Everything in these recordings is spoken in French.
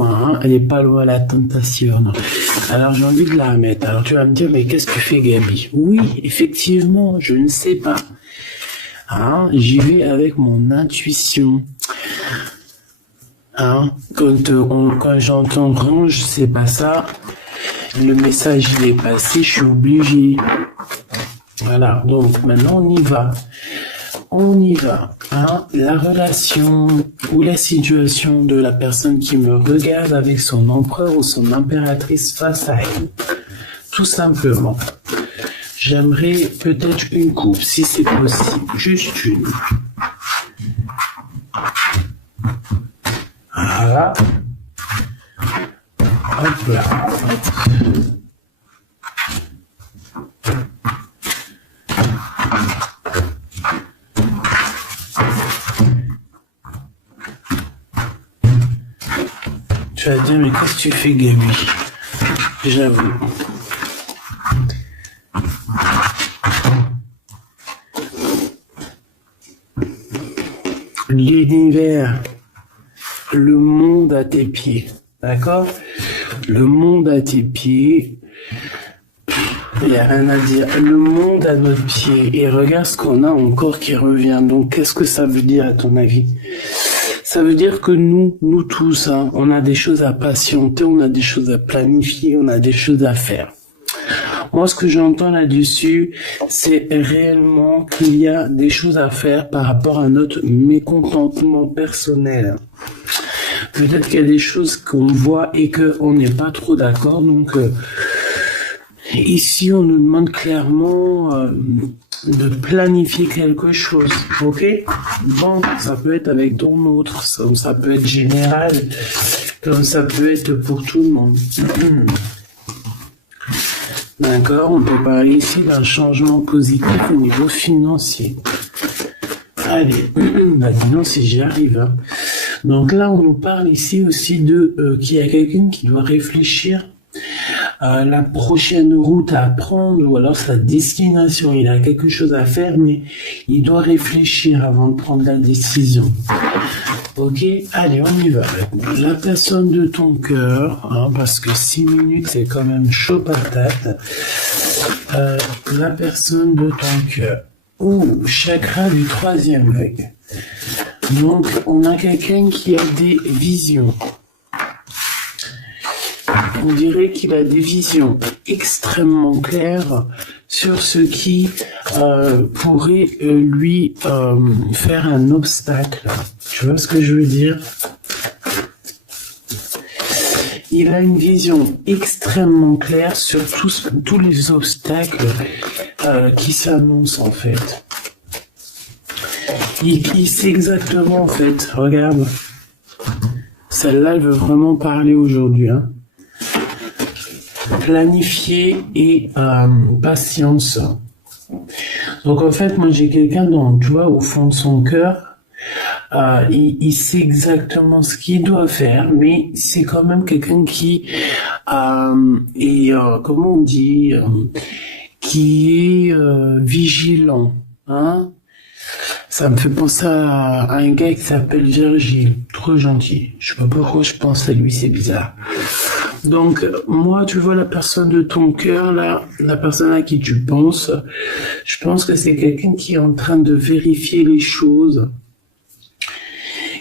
Hein, elle n'est pas loin la tentation. Alors j'ai envie de la remettre. Alors tu vas me dire, mais qu'est-ce que tu fais, Gabi? Oui, effectivement, je ne sais pas. Hein, j'y vais avec mon intuition. Hein, quand j'entends range, c'est pas ça. Le message il est passé, je suis obligé. Voilà, donc maintenant on y va. On y va. Hein, la relation ou la situation de la personne qui me regarde avec son empereur ou son impératrice face à elle. Tout simplement. J'aimerais peut-être une coupe, si c'est possible. Juste une. Voilà. Hop là. Tu vas dire, mais qu'est-ce que tu fais, Gabi? J'avoue. L'univers, le monde à tes pieds, d'accord? Le monde à tes pieds, il n'y a rien à dire. Le monde à nos pieds, et regarde ce qu'on a encore qui revient. Donc, qu'est-ce que ça veut dire à ton avis? Ça veut dire que nous tous, hein, on a des choses à patienter, on a des choses à planifier, on a des choses à faire. Moi, ce que j'entends là-dessus, c'est réellement qu'il y a des choses à faire par rapport à notre mécontentement personnel. Peut-être qu'il y a des choses qu'on voit et qu'on n'est pas trop d'accord. Donc, ici, on nous demande clairement de planifier quelque chose. Ok? Bon, ça peut être avec ton autre, ça peut être général, comme ça peut être pour tout le monde. D'accord, on peut parler ici d'un changement positif au niveau financier. Allez, bah dis-donc si j'y arrive. Hein. Donc là, on nous parle ici aussi de qu'il y a quelqu'un qui doit réfléchir à la prochaine route à prendre ou alors sa destination. Il a quelque chose à faire, mais il doit réfléchir avant de prendre la décision. Ok, allez, on y va. La personne de ton cœur, hein, parce que 6 minutes, c'est quand même chaud patate. La personne de ton cœur. Ouh, chakra du 3e œil. Donc, on a quelqu'un qui a des visions. On dirait qu'il a des visions extrêmement claires sur ce qui pourrait lui faire un obstacle. Tu vois ce que je veux dire? Il a une vision extrêmement claire sur tous les obstacles qui s'annoncent en fait. Il sait exactement en fait, regarde. Celle-là, elle veut vraiment parler aujourd'hui. Hein. Planifier et patience. Donc en fait, moi j'ai quelqu'un dans, tu vois, au fond de son cœur, il sait exactement ce qu'il doit faire, mais c'est quand même quelqu'un qui est, comment on dit, qui est vigilant, hein. Ça me fait penser à un gars qui s'appelle Virgile, trop gentil. Je sais pas pourquoi je pense à lui, c'est bizarre. Donc, moi, tu vois la personne de ton cœur, là, la personne à qui tu penses, je pense que c'est quelqu'un qui est en train de vérifier les choses.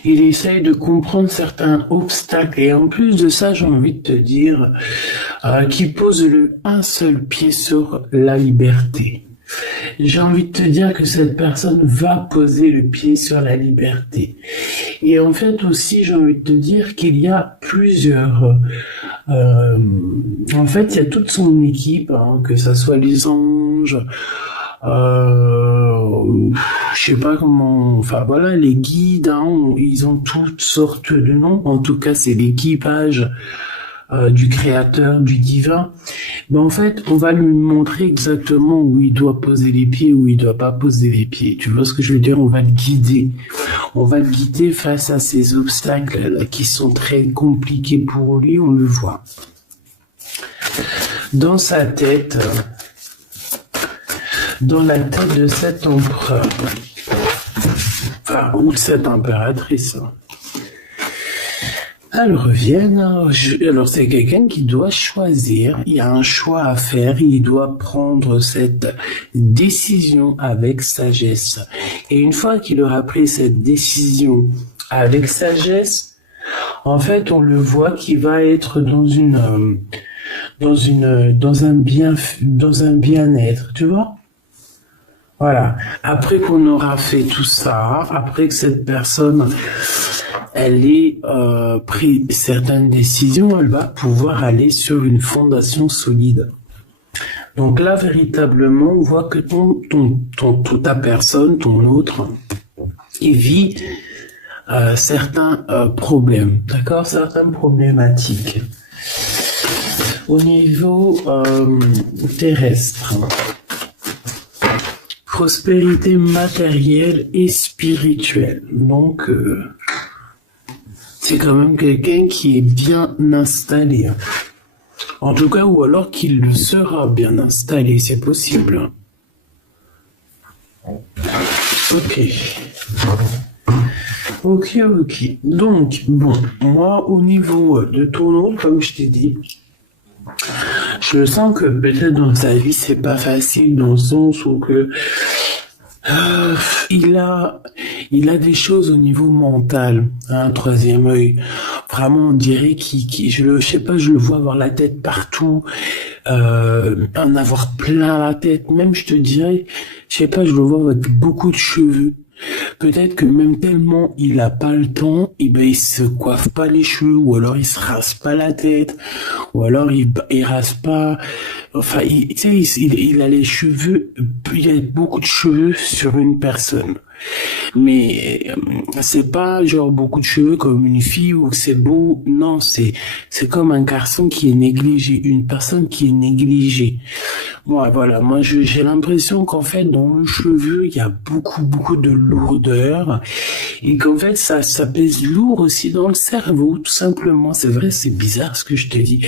Il essaye de comprendre certains obstacles. Et en plus de ça, j'ai envie de te dire qu'il pose un seul pied sur la liberté. J'ai envie de te dire que cette personne va poser le pied sur la liberté. Et en fait aussi, j'ai envie de te dire qu'il y a plusieurs... en fait, il y a toute son équipe, hein, que ça soit les anges, je sais pas comment... Enfin voilà, les guides, hein, ils ont toutes sortes de noms. En tout cas, c'est l'équipage du créateur, du divin. Mais en fait, on va lui montrer exactement où il doit poser les pieds, où il doit pas poser les pieds. Tu vois ce que je veux dire? On va le guider. On va le guider face à ces obstacles là, qui sont très compliqués pour lui, on le voit. Dans sa tête, dans la tête de cet empereur, enfin, ou de cette impératrice, elles reviennent. Alors c'est quelqu'un qui doit choisir. Il y a un choix à faire. Il doit prendre cette décision avec sagesse. Et une fois qu'il aura pris cette décision avec sagesse, en fait, on le voit qu'il va être dans un bien-être, tu vois? Voilà. Après qu'on aura fait tout ça, après que cette personne, elle ait pris certaines décisions, elle va pouvoir aller sur une fondation solide. Donc là, véritablement, on voit que ta personne, ton autre, il vit certains problèmes, d'accord? Certaines problématiques. Au niveau terrestre, prospérité matérielle et spirituelle. Donc, c'est quand même quelqu'un qui est bien installé. En tout cas, ou alors qu'il le sera bien installé, c'est possible. Ok. Ok. Donc, bon, moi, au niveau de ton autre, comme je t'ai dit, je sens que peut-être dans sa vie, c'est pas facile dans le sens où que il a des choses au niveau mental, un troisième œil. Vraiment, on dirait je sais pas, je le vois avoir la tête partout, en avoir plein la tête. Même, je te dirais, je sais pas, je le vois avec beaucoup de cheveux. Peut-être que même tellement il a pas le temps, il se coiffe pas les cheveux, ou alors il se rase pas la tête, ou alors il rase pas. Enfin, tu sais, il a les cheveux, il y a beaucoup de cheveux sur une personne. Mais c'est pas genre beaucoup de cheveux comme une fille ou que c'est beau. Non, c'est comme un garçon qui est négligé, une personne qui est négligée. Voilà, moi j'ai l'impression qu'en fait dans le cheveu il y a beaucoup de lourdeur et qu'en fait ça pèse lourd aussi dans le cerveau, tout simplement. C'est vrai, c'est bizarre ce que je te dis,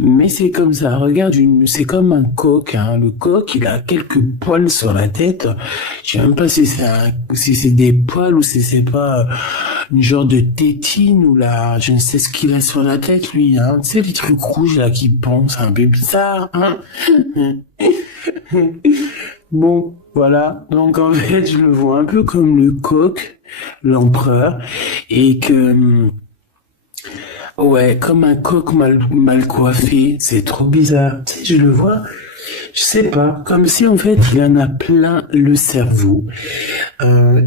mais c'est comme ça. Regarde, c'est comme un coq, hein. Le coq, il a quelques poils sur la tête. Je sais même pas si c'est des poils ou si c'est pas une genre de tétine ou là, je ne sais ce qu'il a sur la tête, lui, hein. Tu sais, les trucs rouges là qui pendent, c'est un peu bizarre, hein. Bon, voilà. Donc en fait, je le vois un peu comme le coq, l'empereur, et que ouais, comme un coq mal coiffé, c'est trop bizarre. Tu sais, je le vois, je sais pas, comme si en fait il en a plein le cerveau.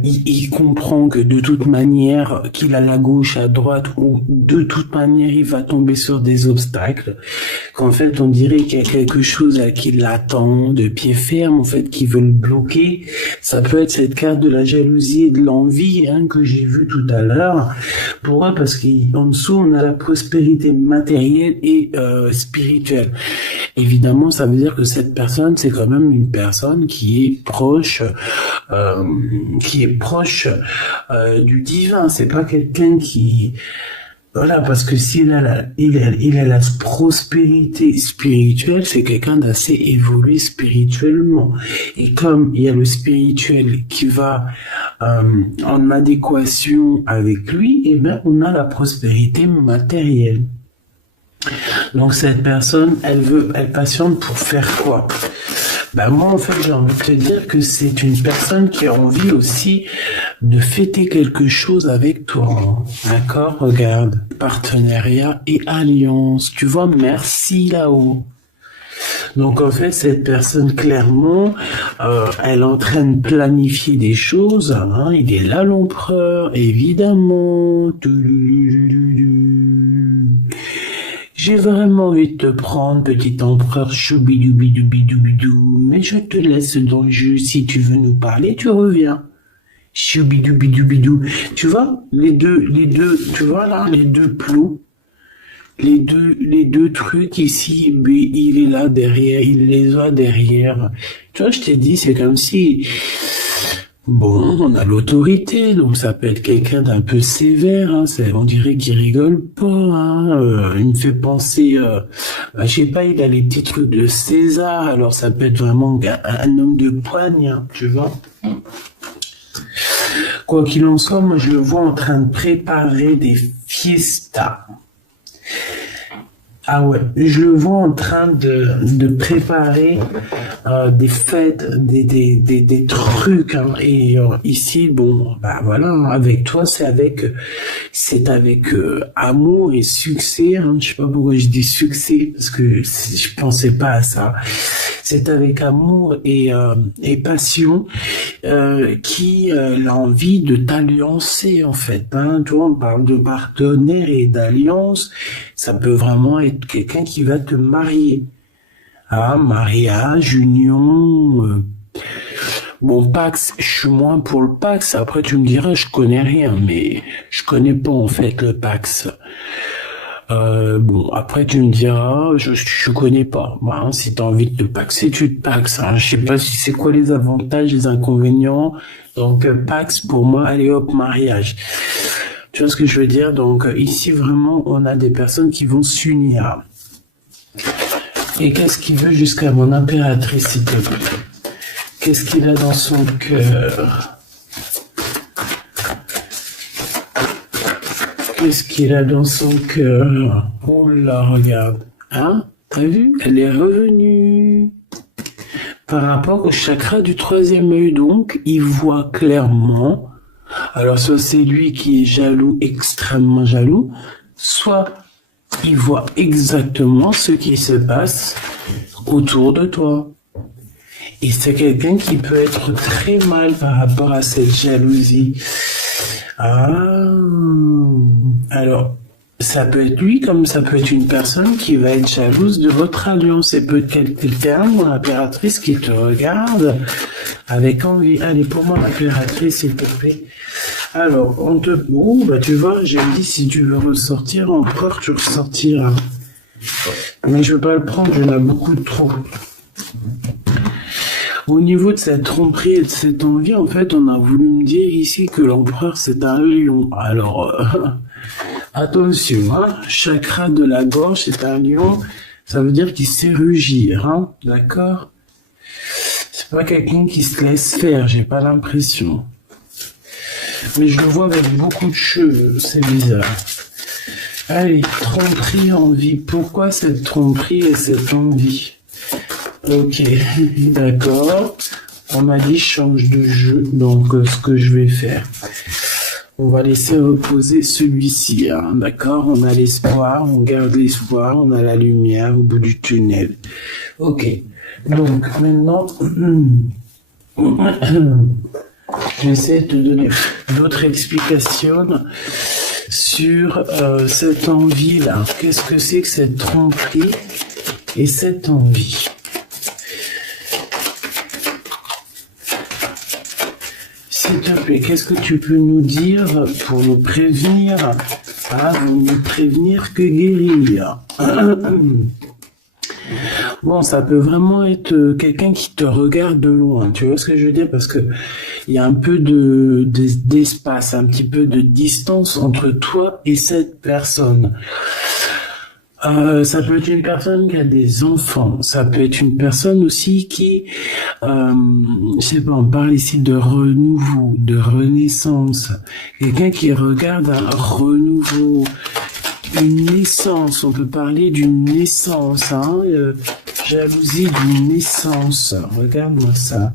Il comprend que de toute manière, qu'il a la gauche, à droite, ou de toute manière il va tomber sur des obstacles. Qu'en fait on dirait qu'il y a quelque chose qui l'attend de pied ferme, en fait, qui veut le bloquer. Ça peut être cette carte de la jalousie et de l'envie, hein, que j'ai vue tout à l'heure. Pourquoi? Parce qu'en dessous on a la prospérité matérielle et spirituelle. Évidemment, ça veut dire que cette personne, c'est quand même une personne qui est proche du divin. C'est pas quelqu'un qui, voilà, parce que s'il a la prospérité spirituelle, c'est quelqu'un d'assez évolué spirituellement. Et comme il y a le spirituel qui va en adéquation avec lui, eh bien, on a la prospérité matérielle. Donc cette personne, elle patiente pour faire quoi? Moi, en fait, j'ai envie de te dire que c'est une personne qui a envie aussi de fêter quelque chose avec toi. D'accord? Regarde. Partenariat et alliance. Tu vois, merci là-haut. Donc, en fait, cette personne, clairement, elle est en train de planifier des choses. Hein. Il est là, l'empereur, évidemment. J'ai vraiment envie de te prendre, petit empereur, choubidoubidoubidoubidou, mais je te laisse dans le jeu. Si tu veux nous parler, tu reviens. Choubidoubidou. Tu vois, les deux, tu vois là, les deux plots, les deux trucs ici, mais il est là derrière, il les a derrière. Tu vois, je t'ai dit, c'est comme si, bon, on a l'autorité, donc ça peut être quelqu'un d'un peu sévère, hein, on dirait qu'il rigole pas, hein, il me fait penser, je sais pas, il a les petits trucs de César, alors ça peut être vraiment un homme de poigne, hein, tu vois. Quoi qu'il en soit, moi je le vois en train de préparer des fiestas. Ah ouais, je le vois en train de préparer des fêtes, des trucs. Hein. Et ici, bon, bah voilà, avec toi, c'est avec amour et succès. Hein. Je sais pas pourquoi je dis succès parce que je pensais pas à ça. C'est avec amour et passion qui a envie de t'alliancer en fait. Hein. Tu vois, on parle de partenaire et d'alliance. Ça peut vraiment être quelqu'un qui va te marier. Ah, mariage, union. Bon, Pax, je suis moins pour le Pax. Après, tu me diras, je connais rien, mais je connais pas en fait le Pax. Bon, après tu me diras, je connais pas. Bah, hein, si t'as envie de te paxer, tu te paxes. Hein. Je sais pas si c'est quoi les avantages, les inconvénients. Donc Pax pour moi, allez hop, mariage. Tu vois ce que je veux dire? Donc ici vraiment, on a des personnes qui vont s'unir. Et qu'est-ce qu'il veut jusqu'à mon impératrice, s'il te plaît? Qu'est-ce qu'il a dans son cœur? Qu'est-ce qu'il a dans son cœur? Oh là, regarde. Hein? T'as vu? Elle est revenue. Par rapport au chakra du troisième œil, donc, il voit clairement. Alors, soit c'est lui qui est jaloux, extrêmement jaloux, soit il voit exactement ce qui se passe autour de toi. Et c'est quelqu'un qui peut être très mal par rapport à cette jalousie. Ah, alors, ça peut être lui comme ça peut être une personne qui va être jalouse de votre alliance. Et peut-être quelqu'un, mon impératrice, qui te regarde avec envie. Allez, pour moi, l'impératrice, s'il te plaît. Alors, on te... Oh, bah tu vois, j'ai dit, si tu veux ressortir, empereur, tu ressortiras. Mais je veux pas le prendre, il y en a beaucoup trop. Au niveau de cette tromperie et de cette envie, en fait, on a voulu me dire ici que l'empereur, c'est un lion. Alors, attention, hein, chakra de la gorge, c'est un lion, ça veut dire qu'il sait rugir, hein, d'accord? C'est pas quelqu'un qui se laisse faire, j'ai pas l'impression. Mais je le vois avec beaucoup de cheveux, c'est bizarre. Allez, tromperie, envie. Pourquoi cette tromperie et cette envie? Ok, d'accord. On m'a dit change de jeu, donc ce que je vais faire, on va laisser reposer celui-ci, hein, d'accord? On a l'espoir, on garde l'espoir, on a la lumière au bout du tunnel. Ok, donc maintenant, j'essaie de te donner d'autres explications sur cette envie-là. Qu'est-ce que c'est que cette tromperie et cette envie? S'il te plaît, qu'est-ce que tu peux nous dire pour nous prévenir? Ah, vous nous prévenir que guérir. Bon, ça peut vraiment être quelqu'un qui te regarde de loin, tu vois ce que je veux dire? Parce que il y a un peu d'espace, un petit peu de distance entre toi et cette personne. Ça peut être une personne qui a des enfants, ça peut être une personne aussi qui, je sais pas, on parle ici de renouveau, de renaissance, quelqu'un qui regarde un renouveau, une naissance, on peut parler d'une naissance, hein, jalousie d'une naissance, regarde-moi ça.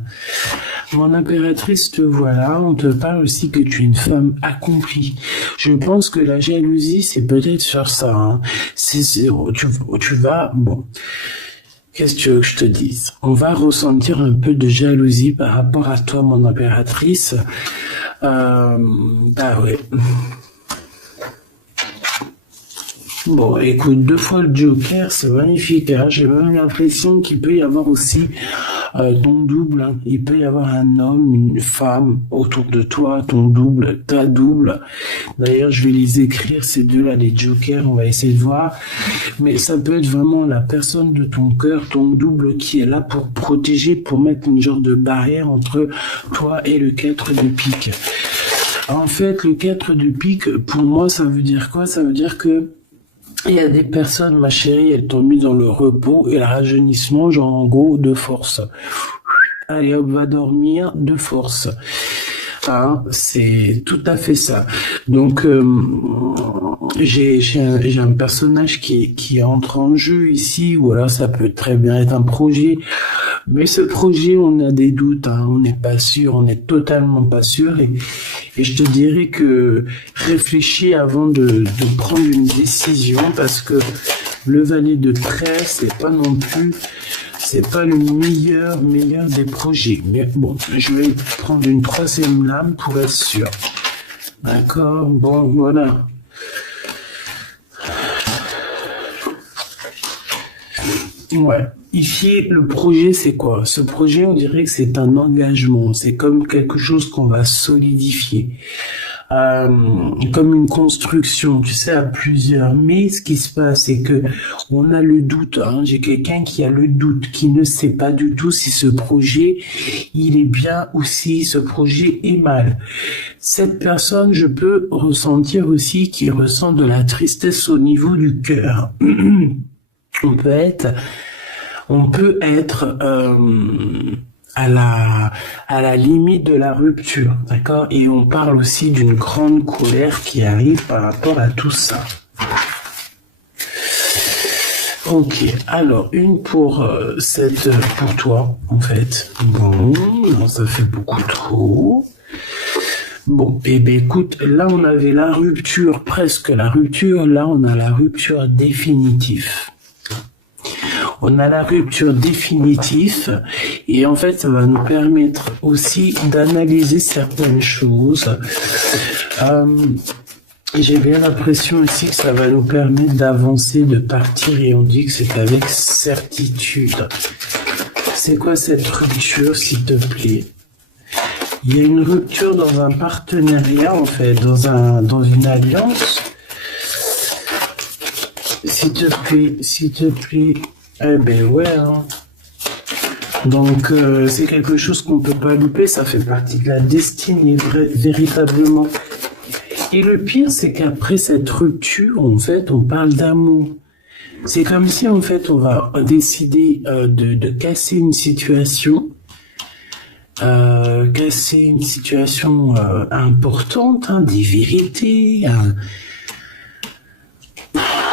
Mon impératrice, te voilà, on te parle aussi que tu es une femme accomplie. Je pense que la jalousie, c'est peut-être sur ça. Hein. Tu vas... Bon, qu'est-ce que tu veux que je te dise? On va ressentir un peu de jalousie par rapport à toi, mon impératrice. Bah ouais. Bon, écoute, 2 fois le Joker, c'est magnifique. Hein. J'ai même l'impression qu'il peut y avoir aussi ton double. Hein. Il peut y avoir un homme, une femme autour de toi, ton double, ta double. D'ailleurs, je vais les écrire, ces deux-là, les Jokers, on va essayer de voir. Mais ça peut être vraiment la personne de ton cœur, ton double, qui est là pour protéger, pour mettre une genre de barrière entre toi et le 4 de pique. En fait, le 4 de pique, pour moi, ça veut dire quoi? Ça veut dire que il y a des personnes, ma chérie, elles t'ont mis dans le repos et le rajeunissement, genre en gros, de force. Allez hop, va dormir de force. Hein, c'est tout à fait ça. Donc, j'ai un personnage qui entre en jeu ici, ou alors ça peut très bien être un projet. Mais ce projet, on a des doutes, hein, on n'est pas sûr, on n'est totalement pas sûr. Et je te dirais que réfléchis avant de prendre une décision, parce que le valet de trait, c'est pas le meilleur des projets. Mais bon, je vais prendre une troisième lame pour être sûr. D'accord, bon, voilà. Ouais. Ici, le projet, c'est quoi? Ce projet, on dirait que c'est un engagement. C'est comme quelque chose qu'on va solidifier. Comme une construction, tu sais, à plusieurs. Mais ce qui se passe, c'est que on a le doute. Hein. J'ai quelqu'un qui a le doute, qui ne sait pas du tout si ce projet, il est bien ou si ce projet est mal. Cette personne, je peux ressentir aussi qu'il ressent de la tristesse au niveau du cœur. On peut être à la limite de la rupture, d'accord? Et on parle aussi d'une grande colère qui arrive par rapport à tout ça. Ok, alors une pour toi, en fait. Bon, non, ça fait beaucoup trop. Bon, eh bien, écoute, là on avait la rupture, presque la rupture, là on a la rupture définitive. On a la rupture définitive et en fait ça va nous permettre aussi d'analyser certaines choses. J'ai bien l'impression aussi que ça va nous permettre d'avancer, de partir, et on dit que c'est avec certitude. C'est quoi cette rupture, s'il te plaît? Il y a une rupture dans un partenariat, en fait, dans une alliance. S'il te plaît. Eh ben ouais, hein. Donc c'est quelque chose qu'on peut pas louper, ça fait partie de la destinée, véritablement. Et le pire, c'est qu'après cette rupture, en fait, on parle d'amour. C'est comme si, en fait, on va décider de casser une situation, importante, hein, des vérités,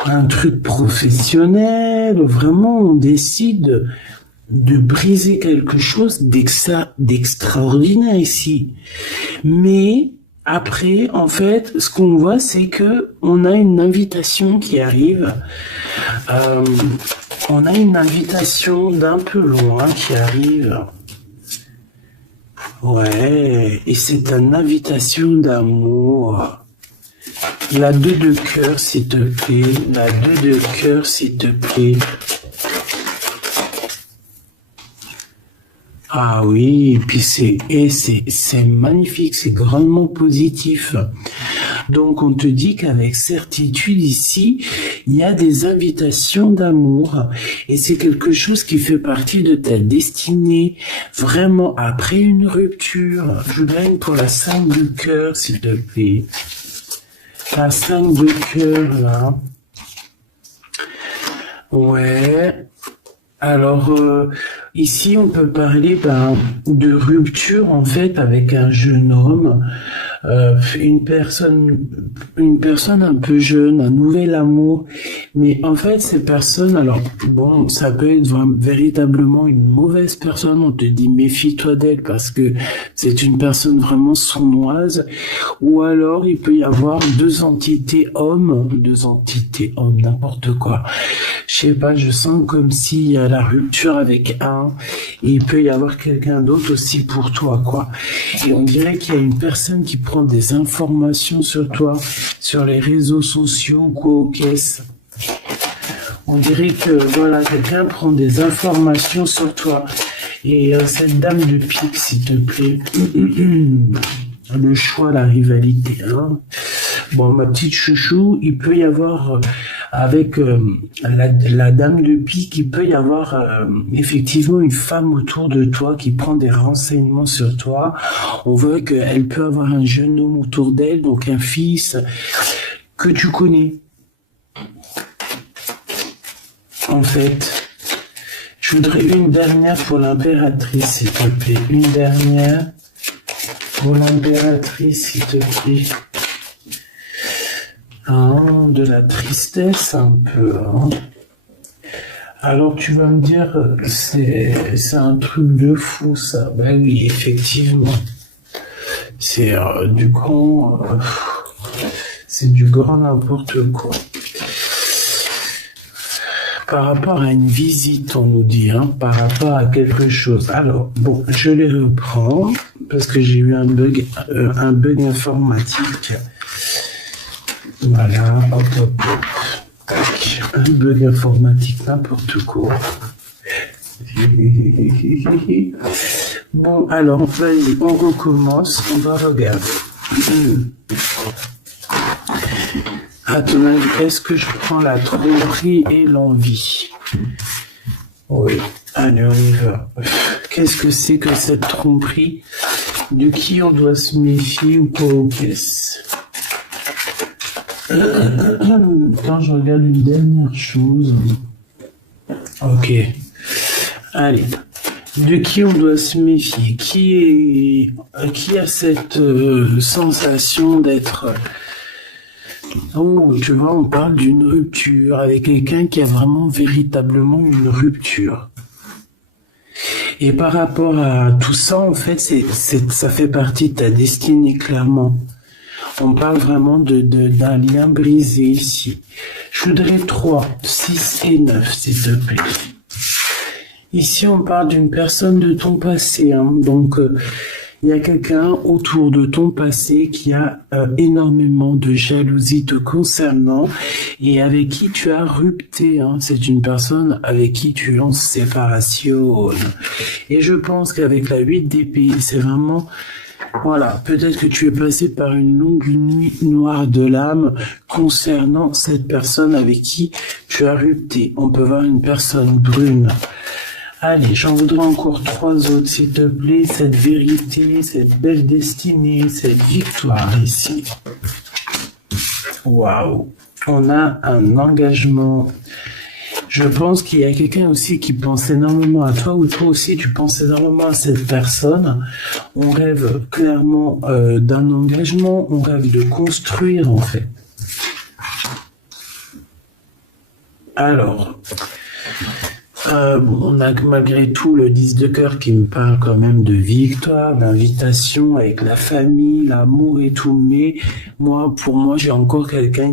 un truc professionnel. Vraiment, on décide de briser quelque chose d'extraordinaire ici. Mais après, en fait, ce qu'on voit, c'est que on a une invitation qui arrive. On a une invitation d'un peu loin qui arrive. Ouais, et c'est une invitation d'amour. La 2 de cœur, s'il te plaît. La 2 de cœur, s'il te plaît. Ah oui, et puis c'est magnifique, c'est grandement positif. Donc on te dit qu'avec certitude ici, il y a des invitations d'amour et c'est quelque chose qui fait partie de ta destinée. Vraiment, après une rupture, je voudrais pour la 5 de cœur, s'il te plaît. La 5 de cœur, là. Ouais. Alors, ici, on peut parler de rupture, en fait, avec un jeune homme, une personne un peu jeune, un nouvel amour. Mais en fait, ces personnes, alors, bon, ça peut être véritablement une mauvaise personne. On te dit, méfie-toi d'elle parce que c'est une personne vraiment sournoise. Ou alors, il peut y avoir deux entités hommes, n'importe quoi. Je sais pas, je sens comme s'il y a la rupture avec un, et il peut y avoir quelqu'un d'autre aussi pour toi, quoi. Et on dirait qu'il y a une personne qui prend des informations sur toi, sur les réseaux sociaux, quoi, aux caisses. On dirait que, voilà, quelqu'un prend des informations sur toi. Et cette dame de pique, s'il te plaît. Le choix, la rivalité, hein. Bon, ma petite chouchou, il peut y avoir, avec la dame de pique, il peut y avoir effectivement une femme autour de toi qui prend des renseignements sur toi. On voit qu'elle peut avoir un jeune homme autour d'elle, donc un fils que tu connais. En fait, je voudrais une dernière pour l'impératrice, s'il te plaît. Une dernière. Pour l'impératrice, s'il te plaît. Hein, de la tristesse un peu. Hein. Alors tu vas me dire, c'est un truc de fou ça. Ben oui, effectivement. C'est du grand, c'est du grand n'importe quoi. Par rapport à une visite, on nous dit, hein, par rapport à quelque chose. Alors, bon, je les reprends, parce que j'ai eu un bug informatique. Voilà, hop, hop, hop. Tac. Un bug informatique, n'importe quoi. Bon, alors, vas-y, on recommence, on va regarder. À ton avis, est-ce que je prends la tromperie et l'envie? Oui, allez, on y va. Qu'est-ce que c'est que cette tromperie? De qui on doit se méfier ou quoi aux caisses? Quand je regarde une dernière chose... Ok. Allez. De qui on doit se méfier? Qui a cette sensation d'être... Oh, tu vois, on parle d'une rupture avec quelqu'un qui a vraiment véritablement une rupture. Et par rapport à tout ça, en fait, ça fait partie de ta destinée, clairement. On parle vraiment d'un lien brisé ici. Je voudrais 3, 6 et 9, s'il te plaît. Ici, on parle d'une personne de ton passé. Hein. Donc, il y a quelqu'un autour de ton passé qui a énormément de jalousie te concernant et avec qui tu as rupté. Hein. C'est une personne avec qui tu es en séparation. Et je pense qu'avec la 8 d'épée, c'est vraiment... Voilà, peut-être que tu es passé par une longue nuit noire de l'âme concernant cette personne avec qui tu as rupté. On peut voir une personne brune. Allez, j'en voudrais encore 3 autres, s'il te plaît. Cette vérité, cette belle destinée, cette victoire ici. Waouh! On a un engagement. Je pense qu'il y a quelqu'un aussi qui pense énormément à toi, ou toi aussi tu penses énormément à cette personne. On rêve clairement d'un engagement, on rêve de construire en fait. Alors... on a malgré tout le 10 de cœur qui me parle quand même de victoire, d'invitation avec la famille, l'amour et tout, mais pour moi, j'ai encore quelqu'un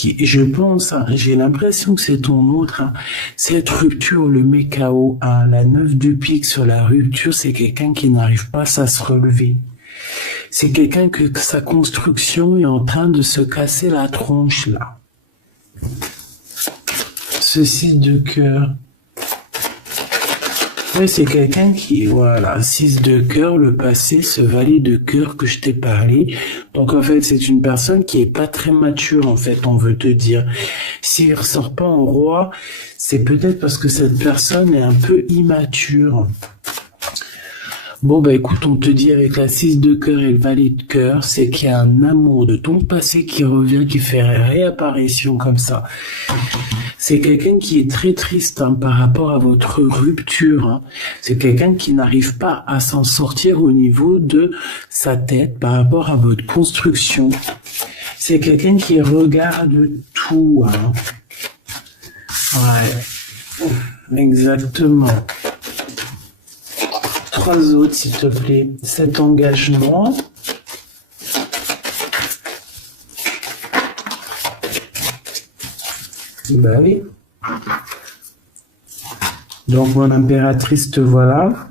je pense, hein, j'ai l'impression que c'est ton autre, hein, cette rupture le met KO, hein, la 9 du pique sur la rupture, c'est quelqu'un qui n'arrive pas à se relever. C'est quelqu'un que sa construction est en train de se casser la tronche, là. Ce 6 de cœur. Oui, c'est quelqu'un qui, voilà, 6 de cœur, le passé, ce valet de cœur que je t'ai parlé. Donc, en fait, c'est une personne qui est pas très mature, en fait, on veut te dire. S'il ressort pas en roi, c'est peut-être parce que cette personne est un peu immature. Bon, bah écoute, on te dit avec la 6 de cœur et le valet de cœur, c'est qu'il y a un amour de ton passé qui revient, qui fait réapparition comme ça. C'est quelqu'un qui est très triste hein, par rapport à votre rupture. Hein. C'est quelqu'un qui n'arrive pas à s'en sortir au niveau de sa tête par rapport à votre construction. C'est quelqu'un qui regarde tout. Hein. Ouais, exactement. 3 autres, s'il te plaît. Cet engagement. Ben oui. Donc, mon impératrice, te voilà.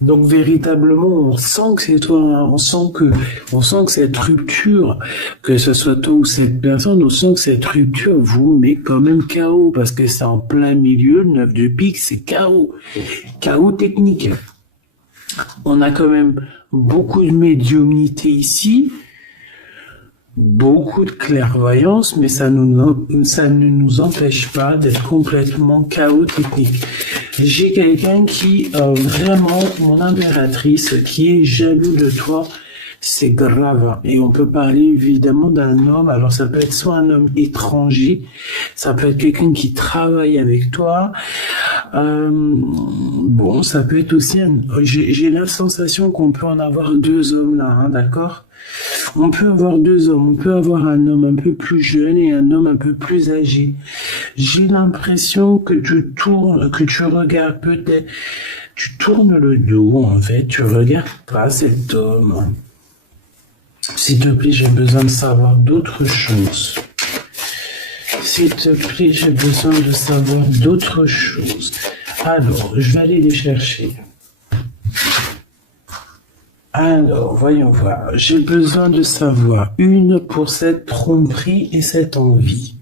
Donc, véritablement, on sent que c'est toi, hein. On sent que cette rupture, que ce soit toi ou cette personne, on sent que cette rupture vous met quand même KO, parce que c'est en plein milieu, le 9 de pique, c'est KO. KO technique. On a quand même beaucoup de médiumnité ici, beaucoup de clairvoyance, mais ça ne nous empêche pas d'être complètement KO technique. J'ai quelqu'un qui, vraiment, mon impératrice, qui est jaloux de toi, c'est grave. Et on peut parler évidemment d'un homme, alors ça peut être soit un homme étranger, ça peut être quelqu'un qui travaille avec toi, Bon, ça peut être aussi... J'ai la sensation qu'on peut en avoir deux hommes là, hein, d'accord? On peut avoir deux hommes. On peut avoir un homme un peu plus jeune et un homme un peu plus âgé. J'ai l'impression que tu tournes, que tu regardes peut-être... Tu tournes le dos, en fait. Tu regardes pas cet homme. S'il te plaît, j'ai besoin de savoir d'autres choses. S'il te plaît, j'ai besoin de savoir d'autres choses. Alors, je vais aller les chercher. Alors, voyons voir. J'ai besoin de savoir une pour cette tromperie et cette envie.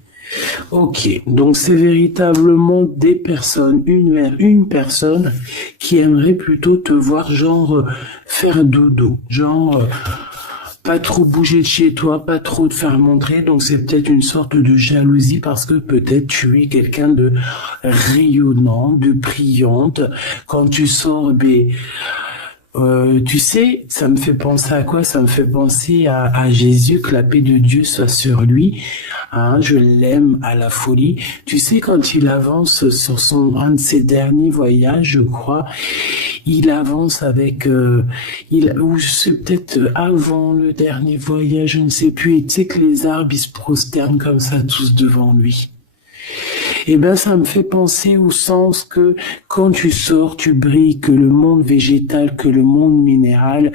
Ok, donc c'est véritablement des personnes, une personne qui aimerait plutôt te voir genre faire dodo, genre pas trop bouger de chez toi, pas trop te faire montrer, donc c'est peut-être une sorte de jalousie parce que peut-être tu es quelqu'un de rayonnant, de brillante. Quand tu sors, tu sais, ça me fait penser à quoi? Ça me fait penser à Jésus, que la paix de Dieu soit sur lui. Hein, je l'aime à la folie. Tu sais, quand il avance sur un de ses derniers voyages, je crois, il avance avec, ou c'est peut-être avant le dernier voyage, je ne sais plus. Et tu sais que les arbres, ils se prosternent comme ça tous devant lui. Eh ben, ça me fait penser au sens que quand tu sors, tu brilles, que le monde végétal, que le monde minéral,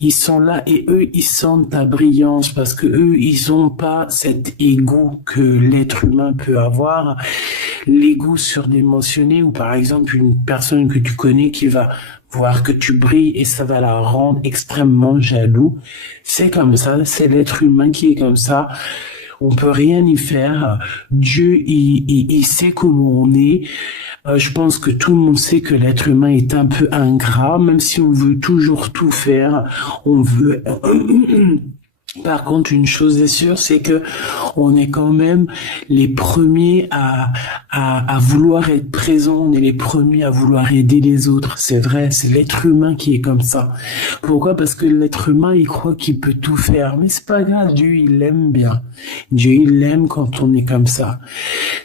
ils sont là et eux, ils sentent ta brillance parce que eux, ils ont pas cet ego que l'être humain peut avoir, l'ego surdimensionné ou par exemple une personne que tu connais qui va voir que tu brilles et ça va la rendre extrêmement jaloux. C'est comme ça, c'est l'être humain qui est comme ça. On peut rien y faire. Dieu, il sait comment on est. Je pense que tout le monde sait que l'être humain est un peu ingrat, même si on veut toujours tout faire. On veut... Par contre, une chose est sûre, c'est que on est quand même les premiers à vouloir être présents, on est les premiers à vouloir aider les autres. C'est vrai, c'est l'être humain qui est comme ça. Pourquoi? Parce que l'être humain, il croit qu'il peut tout faire. Mais c'est pas grave, Dieu, il l'aime bien. Dieu, il l'aime quand on est comme ça.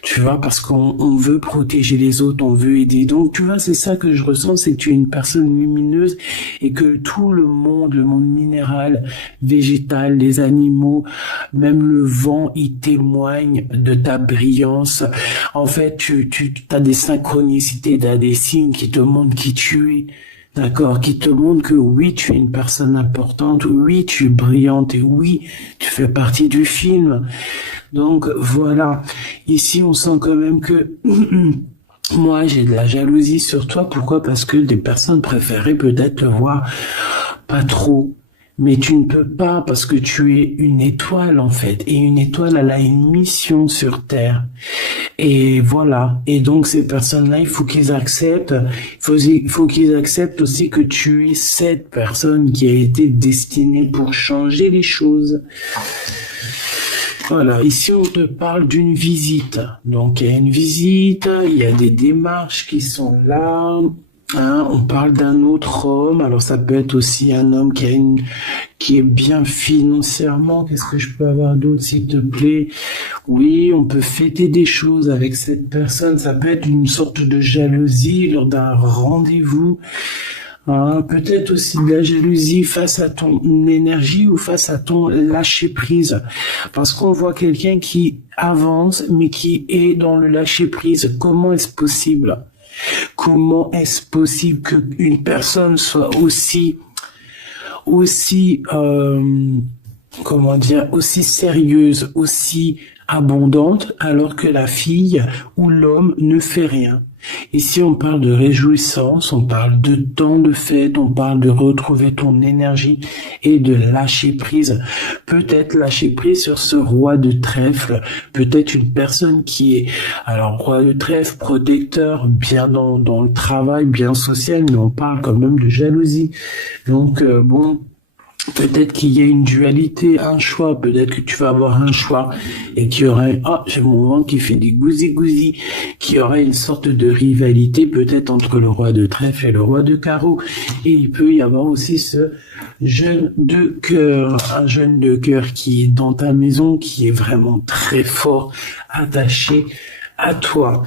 Tu vois, parce qu'on veut protéger les autres, on veut aider. Donc, tu vois, c'est ça que je ressens, c'est que tu es une personne lumineuse et que tout le monde minéral, végétal, les animaux, même le vent, il témoigne de ta brillance. En fait, tu as des synchronicités, tu as des signes qui te montrent qui tu es. D'accord, qui te montrent que oui, tu es une personne importante, oui, tu es brillante et oui, tu fais partie du film. Donc voilà, ici on sent quand même que moi j'ai de la jalousie sur toi. Pourquoi? Parce que des personnes préféraient peut-être te voir pas trop. Mais tu ne peux pas parce que tu es une étoile en fait. Et une étoile, elle a une mission sur Terre. Et voilà. Et donc ces personnes-là, il faut qu'ils acceptent. Il faut qu'ils acceptent aussi que tu es cette personne qui a été destinée pour changer les choses. Voilà, ici on te parle d'une visite. Donc il y a une visite, il y a des démarches qui sont là. Hein, on parle d'un autre homme, alors ça peut être aussi un homme qui est bien financièrement. Qu'est-ce que je peux avoir d'autre, s'il te plaît? Oui, on peut fêter des choses avec cette personne. Ça peut être une sorte de jalousie lors d'un rendez-vous. Hein, peut-être aussi de la jalousie face à ton énergie ou face à ton lâcher prise. Parce qu'on voit quelqu'un qui avance mais qui est dans le lâcher prise. Comment est-ce possible? Comment est-ce possible qu'une personne soit aussi comment dire, aussi sérieuse, aussi abondante, alors que la fille ou l'homme ne fait rien? Ici, on parle de réjouissance, on parle de temps de fête, on parle de retrouver ton énergie et de lâcher prise. Peut-être lâcher prise sur ce roi de trèfle, peut-être une personne qui est, alors roi de trèfle, protecteur, bien dans le travail, bien social, mais on parle quand même de jalousie. Donc, bon... Peut-être qu'il y a une dualité, un choix. Peut-être que tu vas avoir un choix et qu'il y aurait, j'ai mon ventre qui fait des gousi-gousi, qu'il y aurait une sorte de rivalité peut-être entre le roi de trèfle et le roi de carreau. Et il peut y avoir aussi ce jeune de cœur, un jeune de cœur qui est dans ta maison, qui est vraiment très fort, attaché à toi.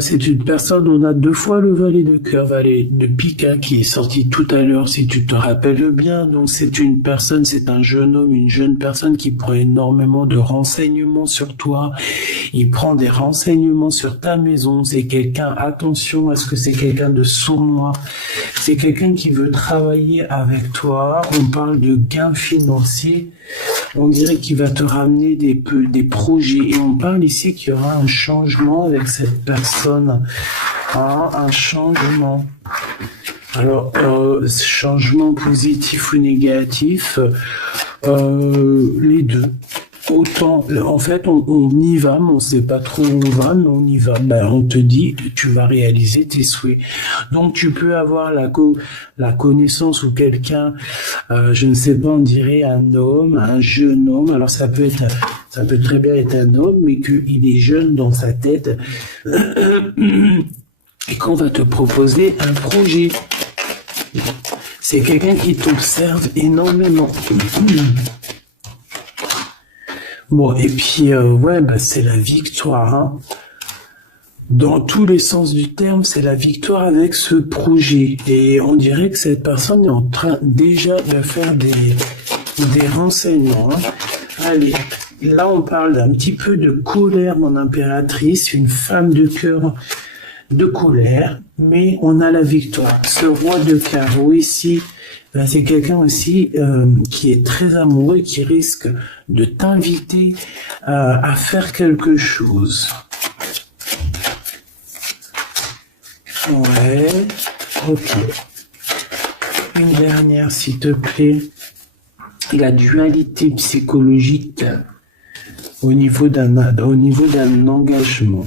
C'est une personne, on a 2 fois le valet de cœur, valet de pique, hein, qui est sorti tout à l'heure, si tu te rappelles bien. Donc c'est une personne, c'est un jeune homme, une jeune personne qui prend énormément de renseignements sur toi. Il prend des renseignements sur ta maison. C'est quelqu'un, attention, est-ce que c'est quelqu'un de sournois? C'est quelqu'un qui veut travailler avec toi. On parle de gains financiers. On dirait qu'il va te ramener des projets. Et on parle ici qu'il y aura un changement avec cette personne. Hein, un changement. Alors, changement positif ou négatif, les deux. Autant, en fait, on y va, mais on sait pas trop où on va, mais on y va. Ben, on te dit, tu vas réaliser tes souhaits. Donc, tu peux avoir la connaissance ou quelqu'un, je ne sais pas, on dirait un homme, un jeune homme. Alors, ça peut très bien être un homme, mais qu'il est jeune dans sa tête. Et qu'on va te proposer un projet. C'est quelqu'un qui t'observe énormément. Bon, et puis, ouais, bah, c'est la victoire, hein. Dans tous les sens du terme, c'est la victoire avec ce projet. Et on dirait que cette personne est en train déjà de faire des renseignements, hein. Allez, là, on parle d'un petit peu de colère, mon impératrice, une femme de cœur de colère, mais on a la victoire. Ce roi de carreau ici, ben, c'est quelqu'un aussi qui est très amoureux, qui risque de t'inviter à faire quelque chose. Ouais, ok. Une dernière, s'il te plaît. La dualité psychologique au niveau d'un engagement.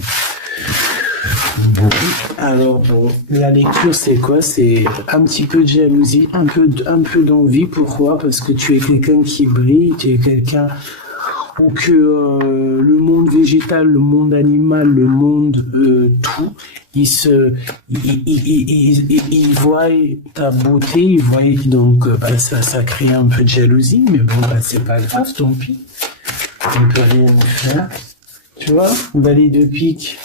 Bon. Alors bon, la lecture c'est quoi? C'est un petit peu de jalousie, un peu d'envie. Pourquoi? Parce que tu es quelqu'un qui brille, tu es quelqu'un ou que le monde végétal, le monde animal, le monde tout, il voit ta beauté, il voit donc bah, ça crée un peu de jalousie, mais bon bah c'est pas grave, tant pis, on peut rien faire. Tu vois, valet de pique.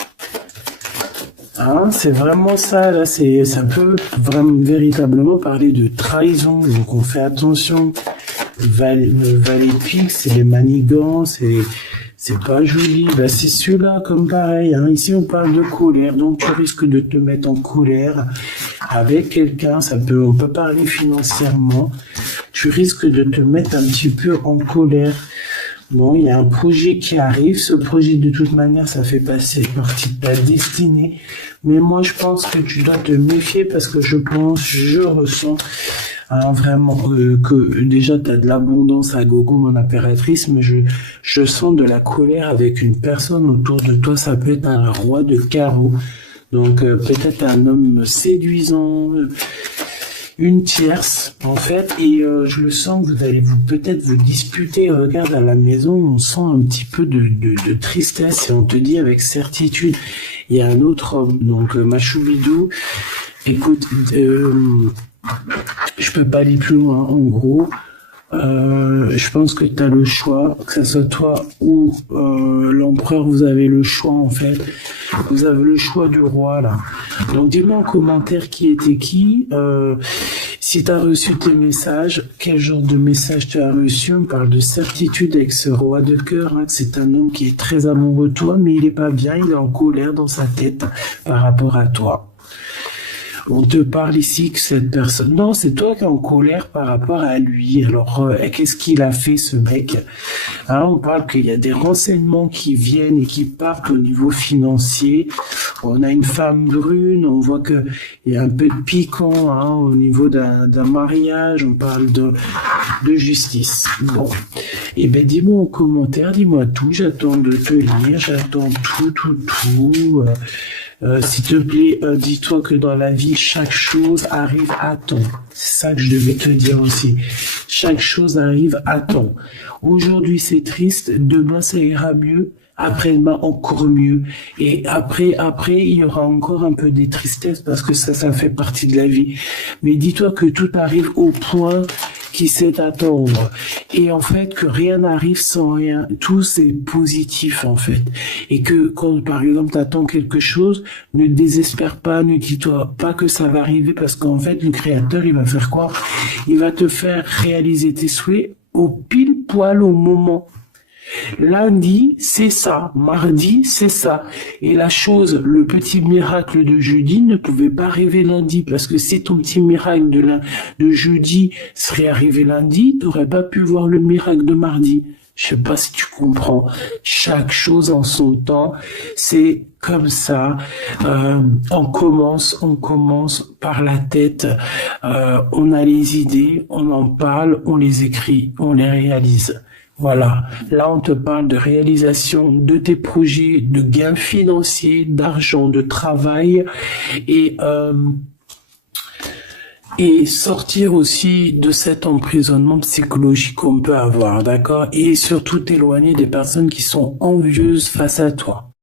Hein, c'est vraiment ça, là, ça peut vraiment véritablement parler de trahison, donc on fait attention. Le valet de pique, c'est les manigances, c'est pas joli. Bah, c'est celui-là, comme pareil, hein. Ici, on parle de colère, donc tu risques de te mettre en colère avec quelqu'un, on peut parler financièrement. Tu risques de te mettre un petit peu en colère. Bon, il y a un projet qui arrive. Ce projet, de toute manière, ça fait partie de ta destinée. Mais moi, je pense que tu dois te méfier parce que je ressens hein, vraiment que déjà, tu as de l'abondance à gogo, mon impératrice, mais je sens de la colère avec une personne autour de toi. Ça peut être un roi de carreau. Donc, peut-être un homme séduisant, une tierce en fait, et je le sens que vous allez peut-être vous disputer. Regarde, à la maison on sent un petit peu de tristesse et on te dit avec certitude il y a un autre homme. Donc Machoubidou, écoute, je peux pas aller plus loin. En gros, je pense que tu as le choix, que ce soit toi ou l'empereur, vous avez le choix en fait. Vous avez le choix du roi là. Donc dis-moi en commentaire qui était qui. Si tu as reçu tes messages, quel genre de message tu as reçu. On parle de certitude avec ce roi de cœur. Hein, c'est un homme qui est très amoureux de toi, mais il est pas bien, il est en colère dans sa tête par rapport à toi. On te parle ici que cette personne... Non, c'est toi qui es en colère par rapport à lui. Alors, qu'est-ce qu'il a fait, ce mec? Hein, on parle qu'il y a des renseignements qui viennent et qui partent au niveau financier. On a une femme brune, on voit qu'il y a un peu de piquant hein, au niveau d'un mariage. On parle de justice. Bon. Eh ben, dis-moi en commentaire, dis-moi tout. J'attends de te lire, j'attends tout. S'il te plaît, dis-toi que dans la vie, chaque chose arrive à temps. C'est ça que je devais te dire aussi. Chaque chose arrive à temps. Aujourd'hui, c'est triste. Demain, ça ira mieux. après-demain encore mieux, et après, il y aura encore un peu des tristesses parce que ça fait partie de la vie. Mais dis-toi que tout arrive au point qui sait attendre. Et en fait, que rien n'arrive sans rien. Tout c'est positif, en fait. Et que quand, par exemple, t'attends quelque chose, ne désespère pas, ne dis-toi pas que ça va arriver parce qu'en fait, le créateur, il va faire quoi? Il va te faire réaliser tes souhaits au pile poil au moment. Lundi, c'est ça. Mardi, c'est ça. Et la chose, le petit miracle de jeudi ne pouvait pas arriver lundi parce que si ton petit miracle de jeudi serait arrivé lundi, tu n'aurais pas pu voir le miracle de mardi. Je sais pas si tu comprends. Chaque chose en son temps, c'est comme ça. On commence par la tête. On a les idées, on en parle, on les écrit, on les réalise. Voilà, là on te parle de réalisation de tes projets, de gains financiers, d'argent, de travail et sortir aussi de cet emprisonnement psychologique qu'on peut avoir, d'accord? Et surtout t'éloigner des personnes qui sont envieuses face à toi.